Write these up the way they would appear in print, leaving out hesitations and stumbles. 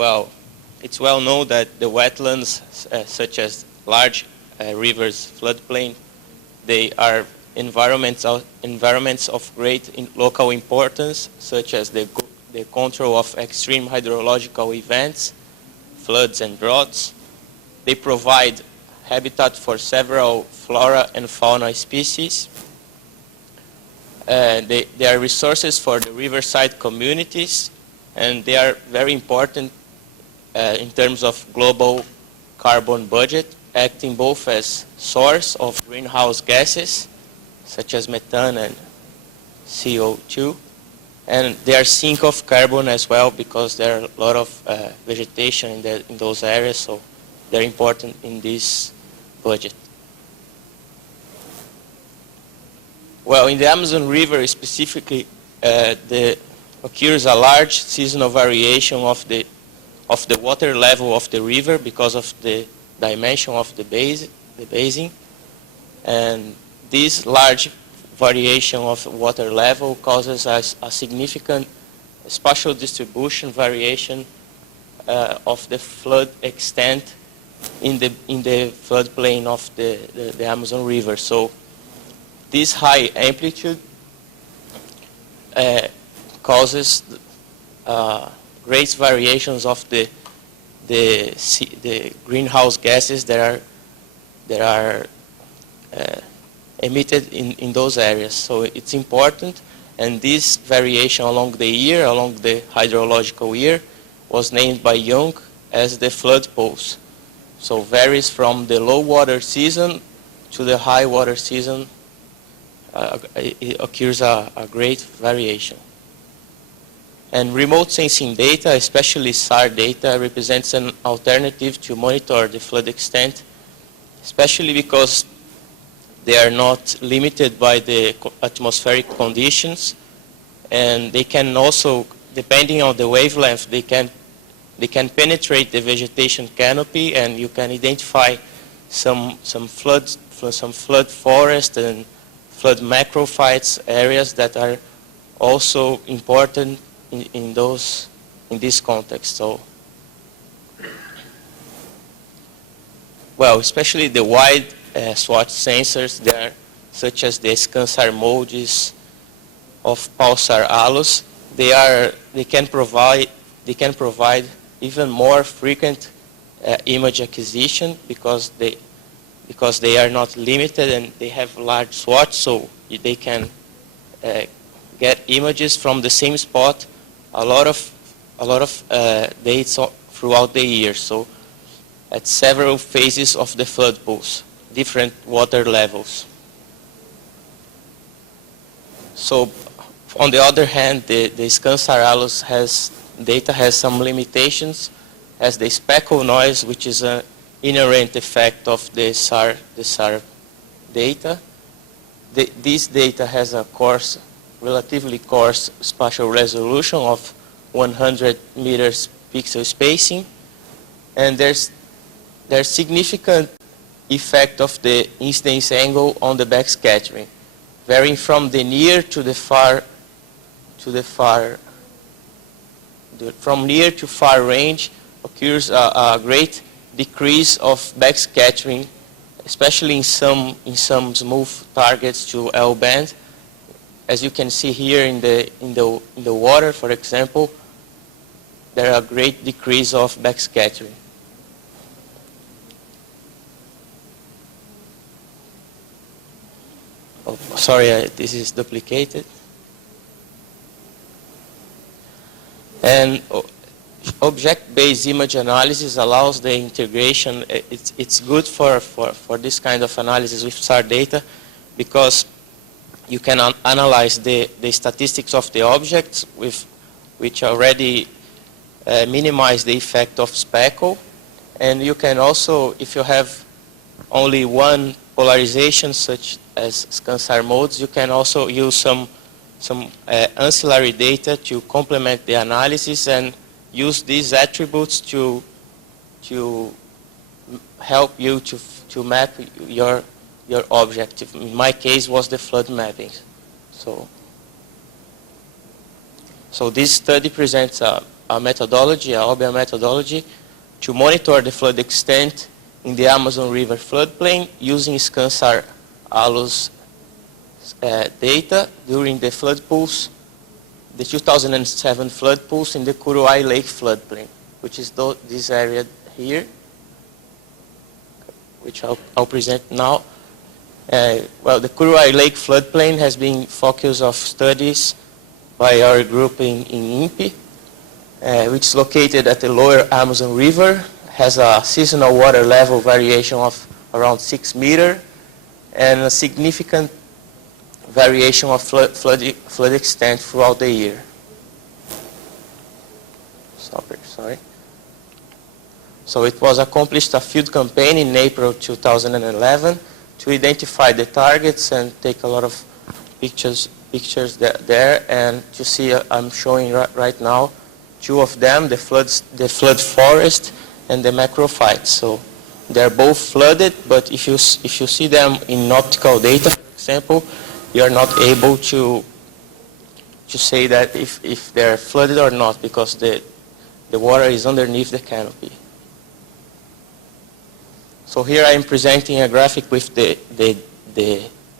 Well, it's well known that the wetlands, such as large rivers, floodplain, they are environments of great local importance, such as the control of extreme hydrological events, floods and droughts. They provide habitat for several flora and fauna species. They are resources for the riverside communities, and they are very important in terms of global carbon budget, acting both as source of greenhouse gases, such as methane and CO2, and they are sink of carbon as well, because there are a lot of vegetation in those areas, so they're important in this budget. Well, in the Amazon River specifically, there occurs a large seasonal variation of the water level of the river because of the dimension of the basin, and this large variation of water level causes a significant spatial distribution variation of the flood extent in the floodplain of the Amazon River. So this high amplitude causes great variations of the greenhouse gases that are emitted in those areas. So it's important, and this variation along the year, along the hydrological year, was named by Young as the flood pulse. So varies from the low water season to the high water season. It occurs a great variation. And remote sensing data, especially SAR data, represents an alternative to monitor the flood extent, especially because they are not limited by the atmospheric conditions, and they can also, depending on the wavelength, they can penetrate the vegetation canopy, and you can identify some flood forest and flood macrophytes areas that are also important in this context. So, well, especially the wide SWOT sensors there, such as the ScanSAR modes of pulsar ALOS, they can provide even more frequent image acquisition because they are not limited and they have large SWOT, so they can get images from the same spot a lot of dates throughout the year. So at several phases of the flood pulse, different water levels. So on the other hand, the ScanSAR ALOS data has some limitations, as the speckle noise, which is an inherent effect of the SAR data. This data has a relatively coarse spatial resolution of 100 meters pixel spacing, and there's significant effect of the incidence angle on the backscattering, varying from the near to the far from near to far range occurs a great decrease of backscattering, especially in some smooth targets to L band. As you can see here in the water, for example, there are a great decrease of backscattering. Oh, sorry, this is duplicated. And object-based image analysis allows the integration. It's good for this kind of analysis with SAR data, because you can analyze the statistics of the objects which already minimize the effect of speckle. And you can also, if you have only one polarization, such as ScanSAR modes, you can also use some ancillary data to complement the analysis and use these attributes to help you to map your objective. In my case was the flood mapping. So this study presents a a methodology, a OBIA methodology, to monitor the flood extent in the Amazon River floodplain using ScanSAR ALOS data during the flood pools, the 2007 flood pools in the Kuruai Lake floodplain, which is this area here, which I'll present now. Well, the Kuruai Lake floodplain has been focus of studies by our group in INPE, which is located at the lower Amazon River, has a seasonal water level variation of around 6 meters, and a significant variation of flood extent throughout the year. Sorry. So it was accomplished a field campaign in April 2011 to identify the targets and take a lot of pictures there. And you see, I'm showing right now 2 of them: the flood forest and the macrophytes. So they're both flooded, but if you see them in optical data, for example, you are not able to say that if they're flooded or not, because the water is underneath the canopy. So here I am presenting a graphic with the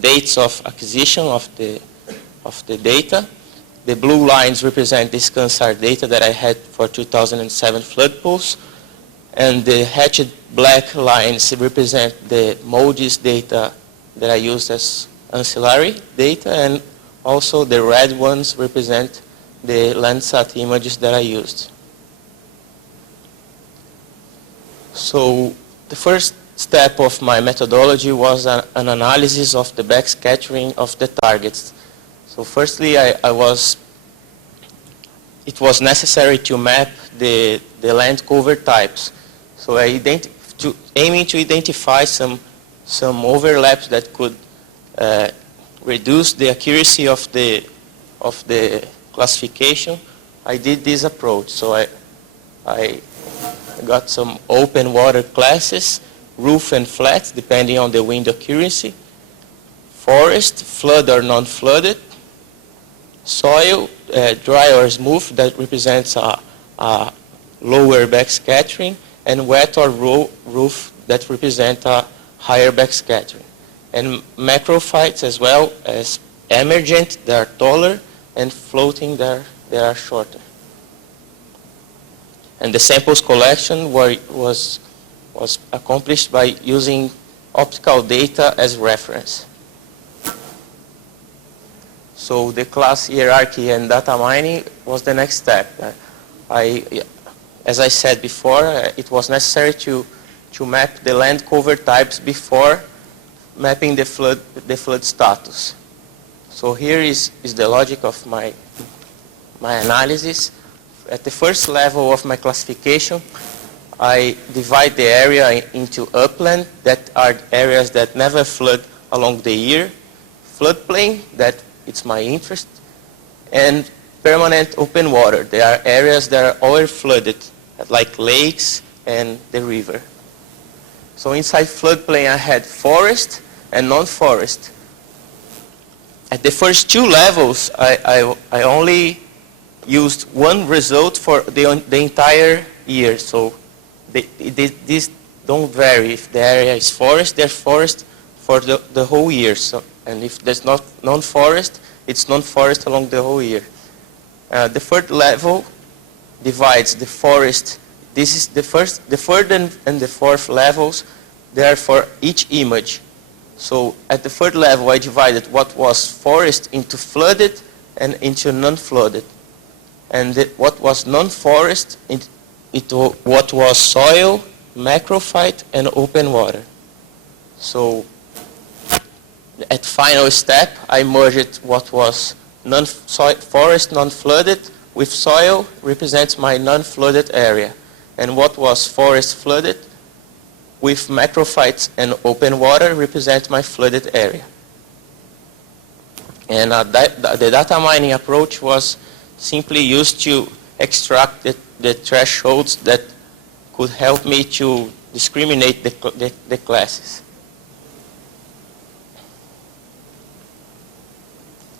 dates of acquisition of the data. The blue lines represent the ScanSAR data that I had for 2007 flood pools, and the hatched black lines represent the MODIS data that I used as ancillary data, and also the red ones represent the Landsat images that I used. So the first step of my methodology was an analysis of the backscattering of the targets. So firstly, it was necessary to map the land cover types. So aiming to identify some overlaps that could reduce the accuracy of the classification, I did this approach. So I got some open water classes, roof and flat, depending on the wind accuracy, forest, flood or non-flooded, soil, dry or smooth, that represents a lower backscattering, and wet or roof, that represent a higher backscattering. And macrophytes as well as emergent, they are taller, and floating, they are shorter. And the samples collection was accomplished by using optical data as reference. So the class hierarchy and data mining was the next step. As I said before, it was necessary to map the land cover types before mapping the flood status. So here is the logic of my analysis. At the first level of my classification, I divide the area into upland, that are areas that never flood along the year, floodplain, that it's my interest, and permanent open water. There are areas that are always flooded, like lakes and the river. So inside floodplain, I had forest and non-forest. At the first 2 levels, I only used one result for the entire year. So these don't vary. If the area is forest, there's forest for the whole year. So, and if there's not non-forest, it's non-forest along the whole year. The third level divides the forest. This is the third and the fourth levels. They are for each image. So at the third level, I divided what was forest into flooded and into non-flooded. And what was non-forest, what was soil, macrophyte, and open water. So at final step, I merged what was forest non-flooded with soil, represents my non-flooded area, and what was forest flooded with macrophytes and open water represent my flooded area. And the data mining approach was simply used to extract the thresholds that could help me to discriminate the classes.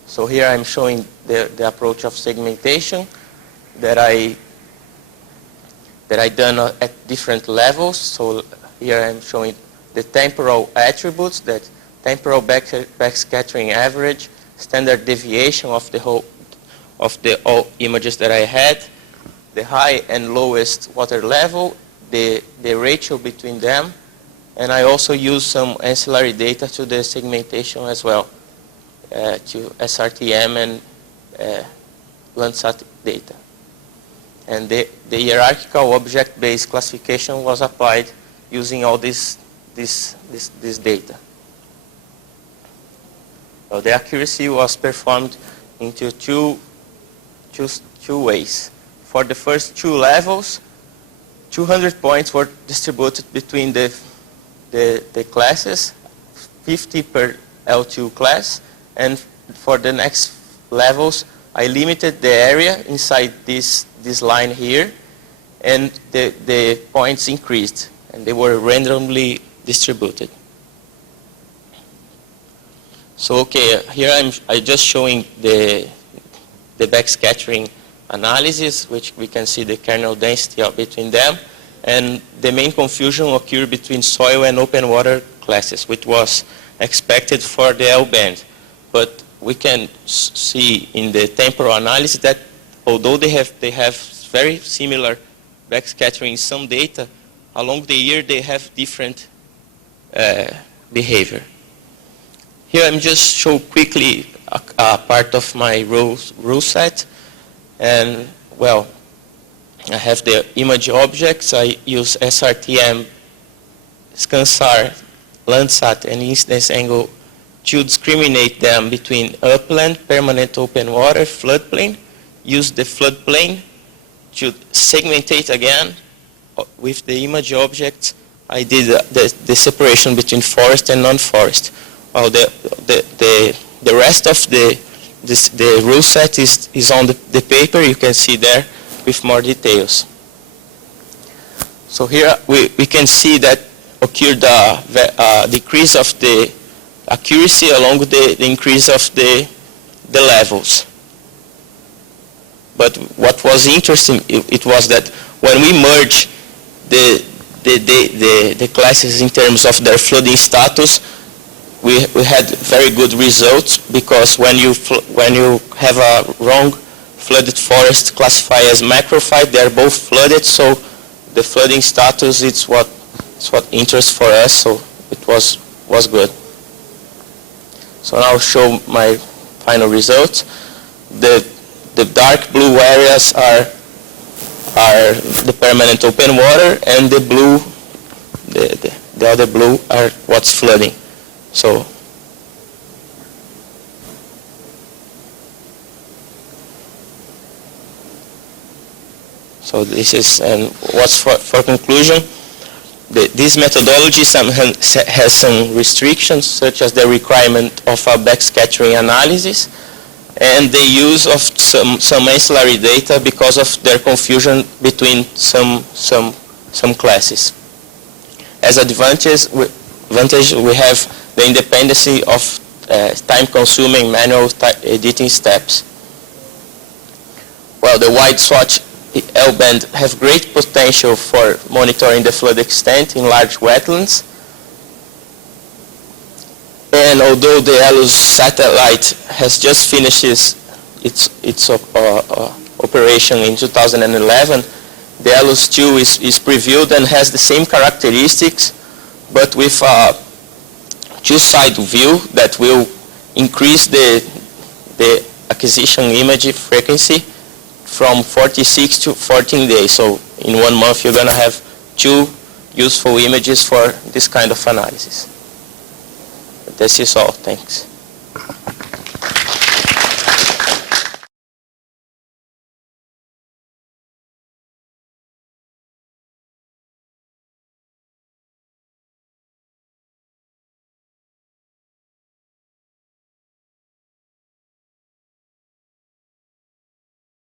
So here I'm showing the approach of segmentation that I that I done at different levels. So here I'm showing the temporal attributes, that temporal backscattering average, standard deviation of the whole of the all images that I had, the high and lowest water level, the ratio between them, and I also use some ancillary data to the segmentation as well, to SRTM and Landsat data. And the hierarchical object-based classification was applied using all this data. So the accuracy was performed into two ways. For the first two levels, 200 points were distributed between the classes, 50 per L2 class, and for the next levels, I limited the area inside this line here, and the points increased, and they were randomly distributed. So okay, here I'm just showing the backscattering analysis, which we can see the kernel density between them, and the main confusion occurred between soil and open water classes, which was expected for the L band. But we can see in the temporal analysis that although they have very similar backscattering in some data, along the year they have different behavior. Here I'm just show quickly a part of my rule set, and well, I have the image objects. I use SRTM, ScanSAR, Landsat, and incidence angle to discriminate them between upland, permanent open water, floodplain. Use the floodplain to segmentate again with the image objects. I did the separation between forest and non-forest. Well, the rest of the rule set is on the paper. You can see there with more details. So here we can see that occurred a decrease of the accuracy along with the increase of the levels. But what was interesting, it was that when we merge the classes in terms of their flooding status, we had very good results, because when you have a wrong flooded forest classified as macrophyte, they are both flooded, so the flooding status is what interests for us, so it was good. So now I'll show my final results. The dark blue areas are the permanent open water, and the blue, the other blue are what's flooding. So this is, and what's for conclusion, this methodology has some restrictions, such as the requirement of a backscattering analysis and the use of some ancillary data because of their confusion between some classes. As advantage, we have the independency of time-consuming manual editing steps. Well, the wide swatch L-band have great potential for monitoring the flood extent in large wetlands. And although the ALOS satellite has just finished its operation in 2011, the ALOS 2 is previewed and has the same characteristics, but with a two-side view that will increase the acquisition image frequency from 46 to 14 days. So in 1 month you're going to have 2 useful images for this kind of analysis. This is all. Thanks.